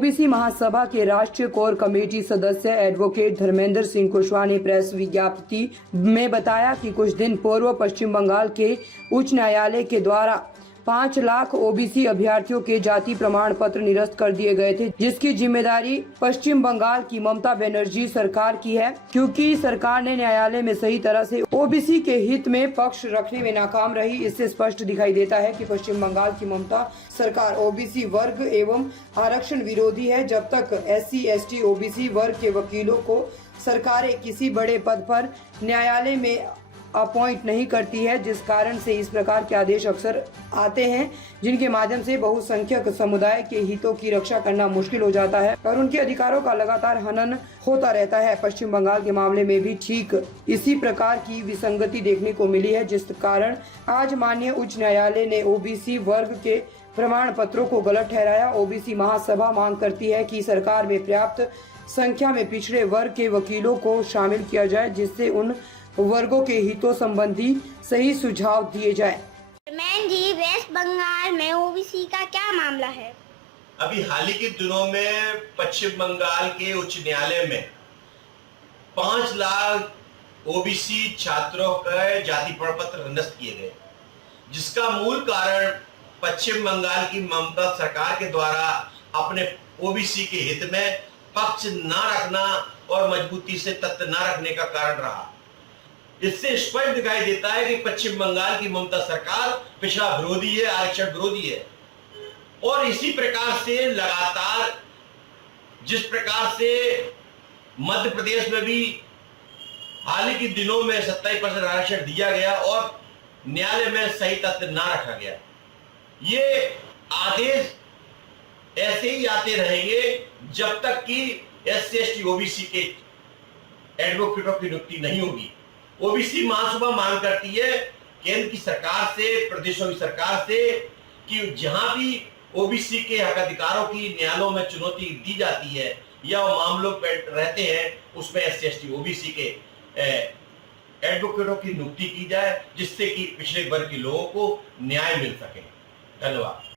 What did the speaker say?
OBC महासभा के राष्ट्रीय core committee सदस्य एडवोकेट धर्मेंद्र सिंह कुशवाहा ने प्रेस विज्ञप्ति में बताया कि कुछ दिन पूर्व पश्चिम बंगाल के उच्च न्यायालय के द्वारा 5 लाख ओबीसी अभ्यर्थियों के जाति प्रमाण पत्र निरस्त कर दिए गए थे, जिसकी जिम्मेदारी पश्चिम बंगाल की ममता बनर्जी सरकार की है, क्योंकि सरकार ने न्यायालय में सही तरह से ओबीसी के हित में पक्ष रखने में नाकाम रही। इससे स्पष्ट दिखाई देता है कि पश्चिम बंगाल की ममता सरकार ओबीसी वर्ग एवं आरक्षण विरोधी है। जब तक SC ST ओबीसी वर्ग के वकीलों को सरकारें किसी बड़े पद पर न्यायालय में अपॉइंट नहीं करती है, जिस कारण से इस प्रकार के आदेश अक्सर आते हैं, जिनके माध्यम से बहुसंख्यक समुदाय के हितों की रक्षा करना मुश्किल हो जाता है और उनके अधिकारों का लगातार हनन होता रहता है। पश्चिम बंगाल के मामले में भी ठीक इसी प्रकार की विसंगति देखने को मिली है, जिस कारण आज माननीय उच्च न्यायालय ने ओबीसी वर्ग के प्रमाण पत्रों को गलत ठहराया। ओबीसी महासभा मांग करती है कि सरकार में पर्याप्त संख्या में पिछड़े वर्ग के वकीलों को शामिल किया जाए, जिससे उन वर्गों के हितों संबंधी सही सुझाव दिए जाए। मैन जी, वेस्ट बंगाल में ओबीसी का क्या मामला है? अभी हाल ही के दिनों में पश्चिम बंगाल के उच्च न्यायालय में 5 लाख ओबीसी छात्रों के जाति प्रमाण पत्र निरस्त किए गए, जिसका मूल कारण पश्चिम बंगाल की ममता सरकार के द्वारा अपने ओबीसी के हित में पक्ष न रखना और मजबूती से तथ्य न रखने का कारण रहा। इससे स्पष्ट दिखाई देता है कि पश्चिम बंगाल की ममता सरकार पिछड़ा विरोधी है, आरक्षण विरोधी है। और इसी प्रकार से लगातार जिस प्रकार से मध्य प्रदेश में भी हाल ही के दिनों में 27% आरक्षण दिया गया और न्यायालय में सही तथ्य ना रखा गया, ये आदेश ऐसे ही आते रहेंगे जब तक कि SC ST ओबीसी के एडवोकेटों की नियुक्ति नहीं होगी। ओबीसी महासभा मांग करती है केंद्र की सरकार से, प्रदेशों की सरकार से, कि जहां भी ओबीसी के हक अधिकारों की न्यायालयों में चुनौती दी जाती है या वो मामलों पर रहते हैं, उसमें SC ST ओबीसी के एडवोकेटों की नियुक्ति की जाए, जिससे कि पिछड़े वर्ग के लोगों को न्याय मिल सके। धन्यवाद।